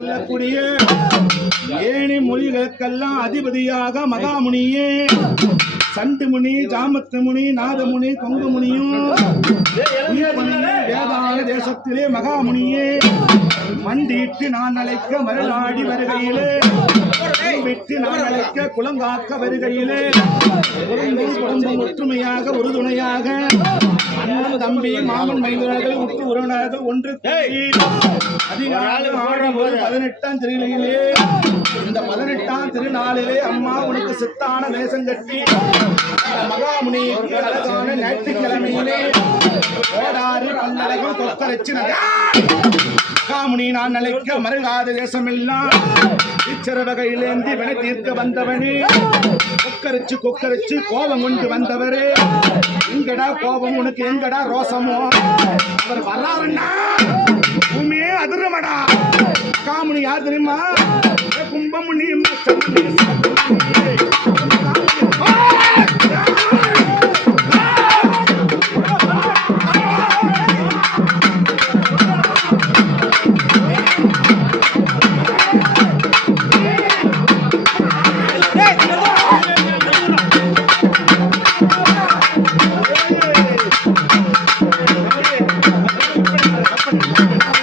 கூடிய ஏனி மொழிகளுக்கெல்லாம் அதிபதியாக மகாமுனியே சண்டுமுனி ஜாமத்துமுனி நாதமுனி கொங்குமுனியும் வேதாள தேசத்திலே மகாமுனியே மண்டிட்டு நான் அழைக்க மருளாடி வருகையிலே விட்டு நான் அழைக்க குளங்காக்க வருகையிலே குடும்பம் ஒற்றுமையாக உறுதுணையாக அண்ணன் தம்பி மாமன் மைந்தர்கள் உற்று உறவினர்கள் ஒன்று அதிகாலை 18ஆம் திருநிலையிலே இந்த 18ஆம் திருநாளிலே அம்மா உனக்கு சித்தான தேசம் கட்டி மகாமுனிக்கு அழகான ஞாயிற்றுக்கிழமையிலே கோடாறு பல்லடகம் கொக்கரச்சு மகாமுனி நான் அழைக்க மருகாத தேசமெல்லாம் இச்சர வகையிலேந்தி வினை தீர்க்க வந்தவனே கொக்கரிச்சு கோபம் கொண்டு வந்தவரே எங்கடா கோபம் உனக்கு எங்கடா ரோசமோ அவர் வர்றாருன்னா பூமியே அதிரமடா மகாமுனி யார் தெரியுமா கும்பமுனி